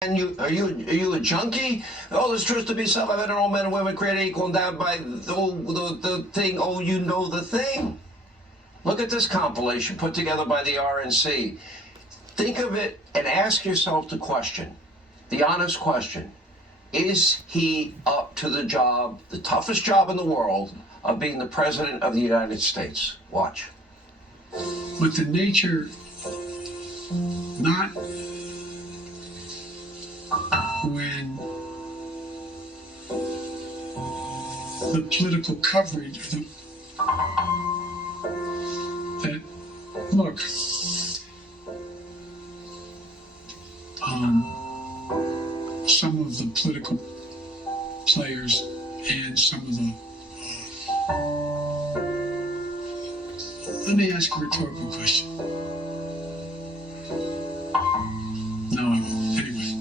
And are you a junkie? Oh, there's truth to be self-evident. All men and women created equal, endowed by the thing. Oh, you know the thing. Look at this compilation put together by the RNC. Think of it and ask yourself the question, the honest question: is he up to the job, the toughest job in the world, of being the president of the United States? Watch. But the nature, not when the political coverage, that look, some of the political players and some of the, let me ask a rhetorical question. No, I won't. Anyway.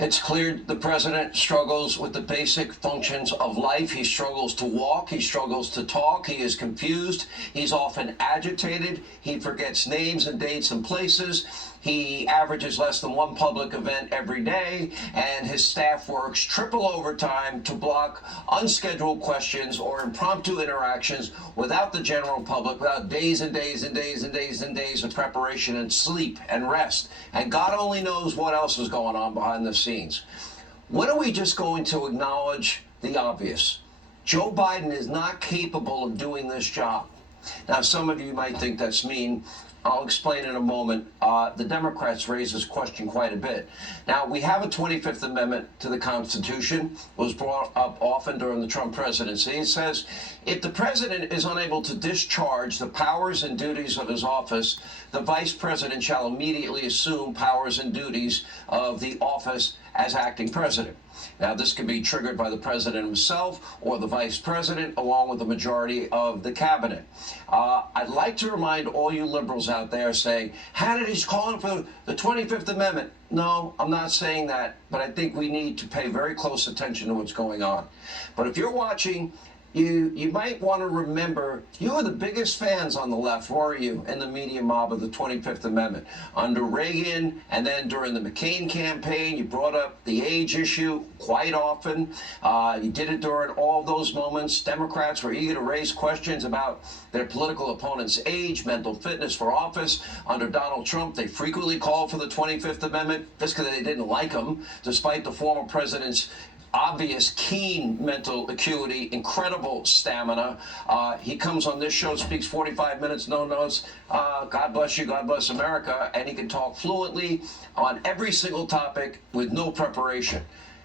It's clear the president struggles with the basic functions of life. He struggles to walk. He struggles to talk. He is confused. He's often agitated. He forgets names and dates and places. He averages less than one public event every day, and his staff works triple overtime to block unscheduled questions or impromptu interactions without the general public, without days and days and days and days and days of preparation and sleep and rest. And God only knows what else is going on behind the scenes. When are we just going to acknowledge the obvious? Joe Biden is not capable of doing this job. Now, some of you might think that's mean. I'll explain in a moment. The Democrats raise this question quite a bit. Now, we have a 25th Amendment to the Constitution. It was brought up often during the Trump presidency. It says, if the president is unable to discharge the powers and duties of his office, the vice president shall immediately assume powers and duties of the office as acting president. Now, this can be triggered by the president himself or the vice president, along with the majority of the cabinet. I'd like to remind all you liberals out there saying, Hannity's calling for the 25th Amendment. No, I'm not saying that, but I think we need to pay very close attention to what's going on. But if you're watching, you might want to remember, you were the biggest fans on the left, weren't you, in the media mob of the 25th Amendment. Under Reagan and then during the McCain campaign, you brought up the age issue quite often. You did it during all those moments. Democrats were eager to raise questions about their political opponent's age, mental fitness for office. Under Donald Trump, they frequently called for the 25th Amendment just because they didn't like him, despite the former president's obvious, keen mental acuity, incredible stamina. He comes on this show, speaks 45 minutes, no notes. God bless you, God bless America. And he can talk fluently on every single topic with no preparation.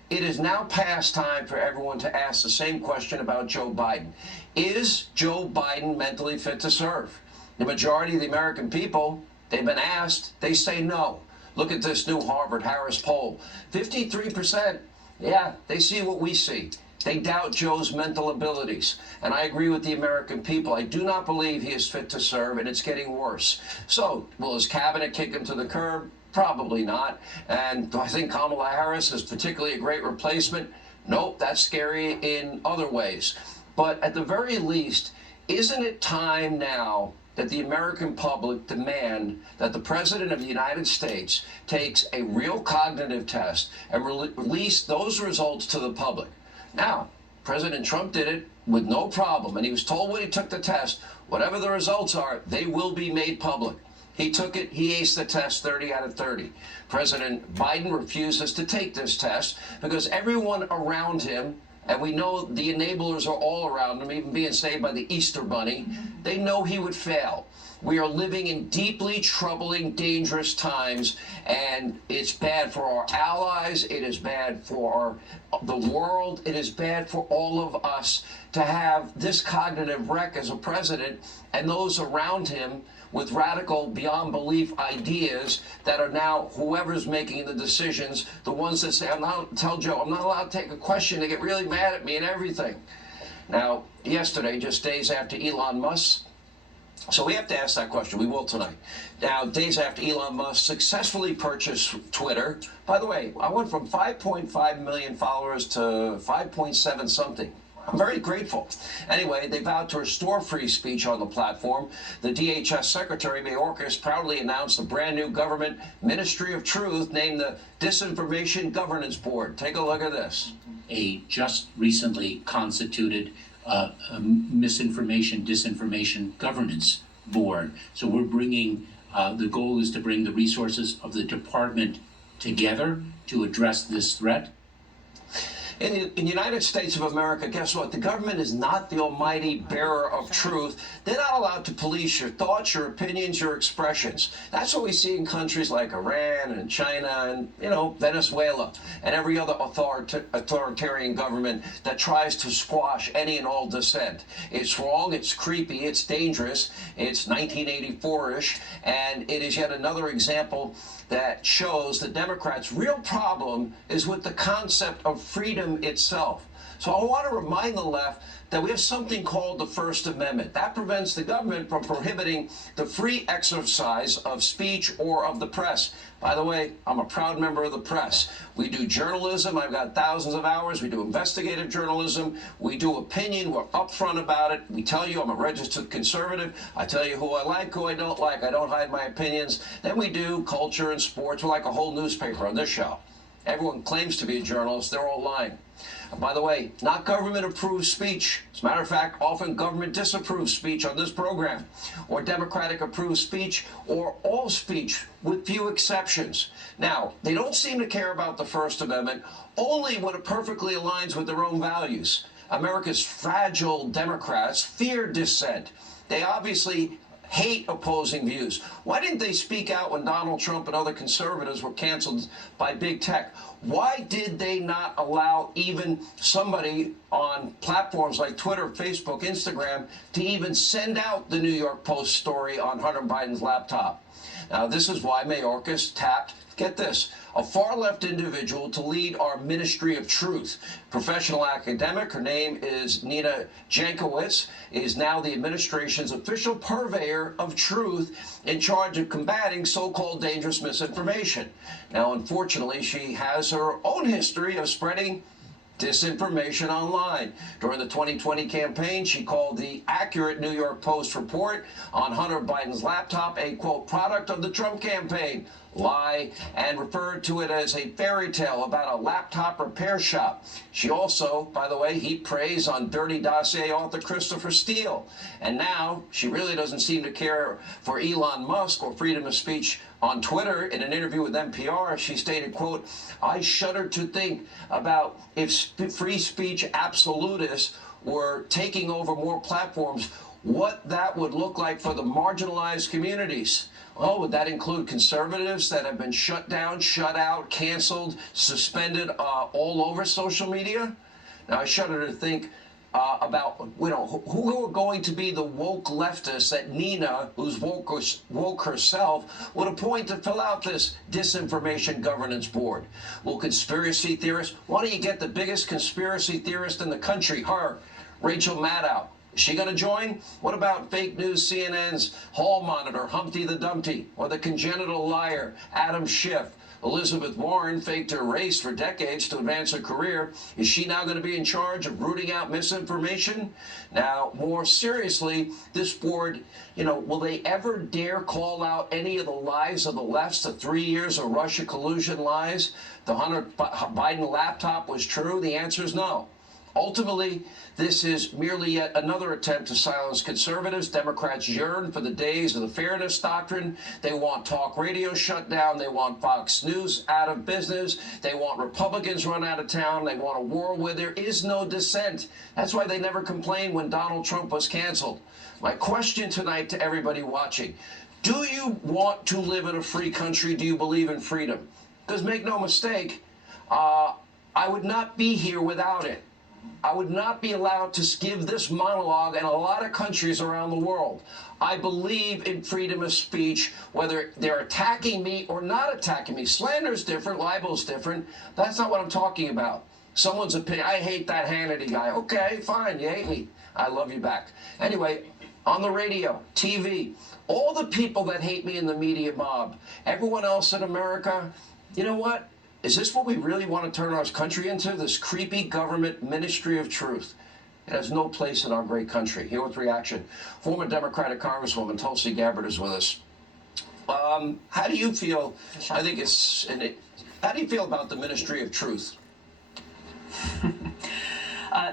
It is now past time for everyone to ask the same question about Joe Biden. Is Joe Biden mentally fit to serve? The majority of the American people, they've been asked, they say no. Look at this new Harvard-Harris poll. 53%. Yeah, they see what we see. They doubt Joe's mental abilities. And I agree with the American people. I do not believe he is fit to serve, and it's getting worse. So, will his cabinet kick him to the curb? Probably not. And do I think Kamala Harris is particularly a great replacement? Nope, that's scary in other ways. But at the very least, isn't it time now that the American public demand that the President of the United States takes a real cognitive test and release those results to the public? Now, President Trump did it with no problem, and he was told when he took the test, whatever the results are, they will be made public. He took it, he aced the test 30 out of 30. President Biden refuses to take this test because everyone around him, and we know the enablers are all around him, even being saved by the Easter Bunny, they know he would fail. We are living in deeply troubling, dangerous times, and it's bad for our allies, it is bad for the world, it is bad for all of us to have this cognitive wreck as a president and those around him with radical, beyond belief ideas that are now whoever's making the decisions, the ones that say, tell Joe, I'm not allowed to take a question. They get really mad at me and everything. Now, yesterday, just days after Elon Musk, so we have to ask that question. We will tonight. Now, days after Elon Musk successfully purchased Twitter. By the way, I went from 5.5 million followers to 5.7 something. I'm very grateful. Anyway, they vowed to restore free speech on the platform. The DHS Secretary Mayorkas proudly announced a brand new government Ministry of Truth named the Disinformation Governance Board. Take a look at this. A just recently constituted misinformation, disinformation governance board. So we're bringing, the goal is to bring the resources of the department together to address this threat. In the United States of America, guess what? The government is not the almighty bearer of truth. They're not allowed to police your thoughts, your opinions, your expressions. That's what we see in countries like Iran and China and, Venezuela and every other authoritarian government that tries to squash any and all dissent. It's wrong, it's creepy, it's dangerous, it's 1984-ish, and it is yet another example that shows the Democrats' real problem is with the concept of freedom itself. So I want to remind the left that we have something called the First Amendment. That prevents the government from prohibiting the free exercise of speech or of the press. By the way, I'm a proud member of the press. We do journalism. I've got thousands of hours. We do investigative journalism. We do opinion. We're upfront about it. We tell you I'm a registered conservative. I tell you who I like, who I don't like. I don't hide my opinions. Then we do culture and sports. We're like a whole newspaper on this show. Everyone claims to be a journalist. They're all lying. By the way, not government-approved speech. As a matter of fact, often government-disapproved speech on this program, or Democratic-approved speech, or all speech, with few exceptions. Now, they don't seem to care about the First Amendment only when it perfectly aligns with their own values. America's fragile Democrats fear dissent. They obviously hate opposing views. Why didn't they speak out when Donald Trump and other conservatives were canceled by big tech? Why did they not allow even somebody on platforms like Twitter, Facebook, Instagram to even send out the New York Post story on Hunter Biden's laptop? Now, this is why Mayorkas tapped, get this, a far-left individual to lead our Ministry of Truth. Professional academic, her name is Nina Jankowicz, is now the administration's official purveyor of truth in charge of combating so-called dangerous misinformation. Now, unfortunately, she has her own history of spreading disinformation online. During the 2020 campaign, she called the accurate New York Post report on Hunter Biden's laptop a, quote, product of the Trump campaign, lie, and referred to it as a fairy tale about a laptop repair shop. She also, by the way, heaped praise on Dirty Dossier author Christopher Steele. And now she really doesn't seem to care for Elon Musk or freedom of speech on Twitter. In an interview with NPR, she stated, quote, I shudder to think about if free speech absolutists were taking over more platforms, what that would look like for the marginalized communities. Oh, would that include conservatives that have been shut down, shut out, canceled, suspended all over social media? Now, I shudder to think about, who are going to be the woke leftists that Nina, who's woke herself, would appoint to fill out this disinformation governance board. Will conspiracy theorists, why don't you get the biggest conspiracy theorist in the country, her, Rachel Maddow? Is she going to join? What about fake news CNN's hall monitor, Humpty the Dumpty, or the congenital liar, Adam Schiff? Elizabeth Warren faked her race for decades to advance her career. Is she now going to be in charge of rooting out misinformation? Now, more seriously, this board, will they ever dare call out any of the lies of the left, the 3 years of Russia collusion lies? The Hunter Biden laptop was true? The answer is no. Ultimately, this is merely yet another attempt to silence conservatives. Democrats yearn for the days of the fairness doctrine. They want talk radio shut down. They want Fox News out of business. They want Republicans run out of town. They want a world where there is no dissent. That's why they never complained when Donald Trump was canceled. My question tonight to everybody watching, do you want to live in a free country? Do you believe in freedom? Because make no mistake, I would not be here without it. I would not be allowed to give this monologue in a lot of countries around the world. I believe in freedom of speech, whether they're attacking me or not attacking me. Slander is different, libel is different. That's not what I'm talking about. Someone's opinion, I hate that Hannity guy. Okay, fine, you hate me. I love you back. Anyway, on the radio, TV, all the people that hate me in the media mob, everyone else in America, you know what? Is this what we really want to turn our country into? This creepy government Ministry of Truth? It has no place in our great country. Here with reaction, former Democratic Congresswoman Tulsi Gabbard is with us. How do you feel? How do you feel about the Ministry of Truth?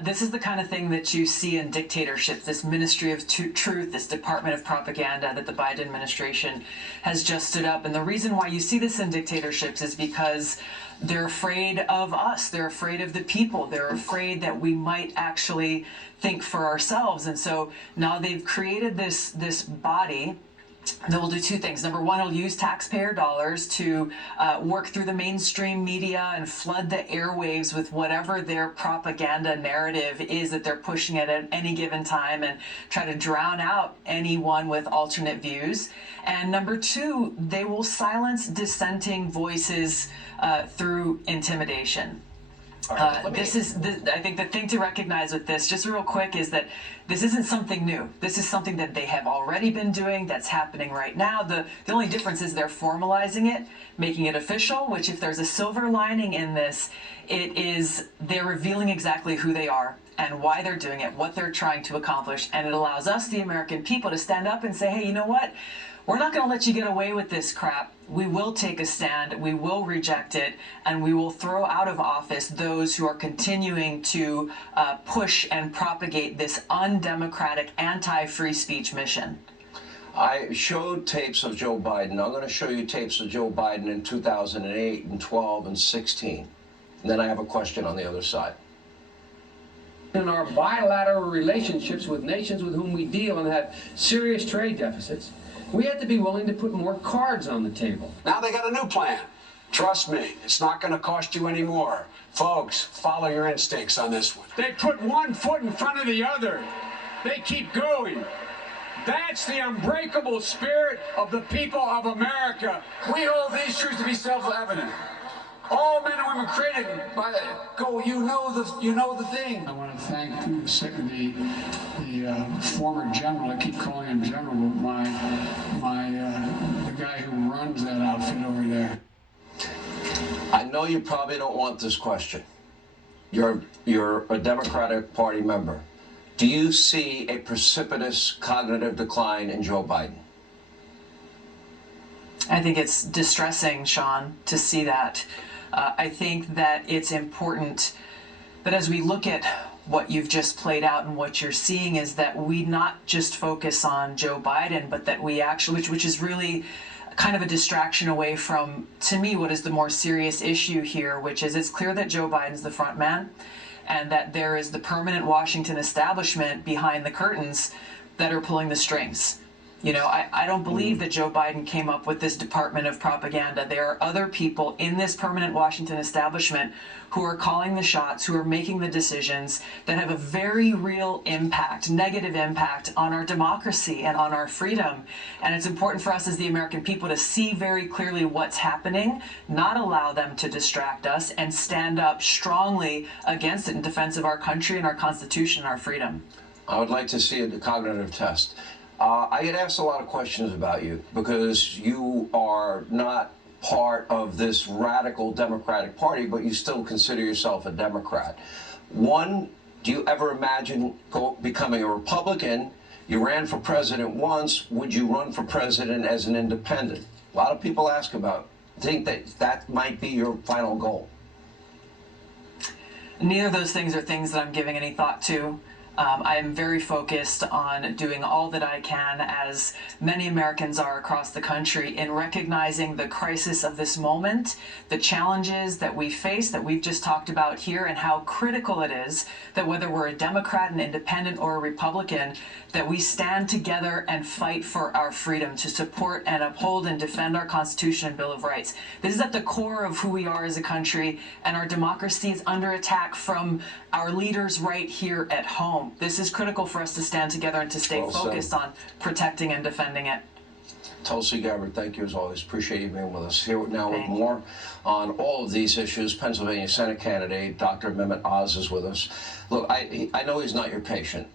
This is the kind of thing that you see in dictatorships, this Ministry of Truth, this Department of Propaganda that the Biden administration has just stood up. And the reason why you see this in dictatorships is because they're afraid of us. They're afraid of the people. They're afraid that we might actually think for ourselves. And so now they've created this body that will do two things. Number one, it'll use taxpayer dollars to work through the mainstream media and flood the airwaves with whatever their propaganda narrative is that they're pushing at any given time and try to drown out anyone with alternate views. And number two, they will silence dissenting voices through intimidation. I think the thing to recognize with this, just real quick, is that this isn't something new. This is something that they have already been doing, that's happening right now. The only difference is they're formalizing it, making it official, which, if there's a silver lining in this, it is they're revealing exactly who they are and why they're doing it, what they're trying to accomplish. And it allows us, the American people, to stand up and say, hey, you know what? We're not going to let you get away with this crap. We will take a stand, we will reject it, and we will throw out of office those who are continuing to push and propagate this undemocratic, anti-free speech mission. I showed tapes of Joe Biden. I'm going to show you tapes of Joe Biden in 2008 and 12 and 16. And then I have a question on the other side. In our bilateral relationships with nations with whom we deal and have serious trade deficits, we have to be willing to put more cards on the table. Now they got a new plan. Trust me, it's not going to cost you any more. Folks, follow your instincts on this one. They put one foot in front of the other. They keep going. That's the unbreakable spirit of the people of America. We hold these truths to be self-evident. All men and women created by go. You know the thing. I want to thank the former general. I keep calling him general, but the guy who runs that outfit over there. I know you probably don't want this question. You're a Democratic Party member. Do you see a precipitous cognitive decline in Joe Biden? I think it's distressing, Sean, to see that. I think that it's important that as we look at what you've just played out and what you're seeing, is that we not just focus on Joe Biden, but that we actually, which is really kind of a distraction away from, to me, what is the more serious issue here, which is it's clear that Joe Biden's the front man and that there is the permanent Washington establishment behind the curtains that are pulling the strings. You know, I don't believe that Joe Biden came up with this Department of Propaganda. There are other people in this permanent Washington establishment who are calling the shots, who are making the decisions that have a very real impact, negative impact on our democracy and on our freedom. And it's important for us as the American people to see very clearly what's happening, not allow them to distract us, and stand up strongly against it in defense of our country and our Constitution and our freedom. I would like to see a cognitive test. I get asked a lot of questions about you because you are not part of this radical Democratic Party, but you still consider yourself a Democrat. One, do you ever imagine becoming a Republican? You ran for president once. Would you run for president as an independent? A lot of people think that might be your final goal. Neither of those things are things that I'm giving any thought to. I am very focused on doing all that I can, as many Americans are across the country, in recognizing the crisis of this moment, the challenges that we face, that we've just talked about here, and how critical it is that whether we're a Democrat, an independent, or a Republican, that we stand together and fight for our freedom, to support and uphold and defend our Constitution and Bill of Rights. This is at the core of who we are as a country, and our democracy is under attack from our leaders right here at home. This is critical for us to stand together and to stay focused on protecting and defending it. Tulsi Gabbard, thank you as always. Appreciate you being with us. Here now with more on all of these issues. Pennsylvania Senate candidate Dr. Mehmet Oz is with us. Look, I know he's not your patient.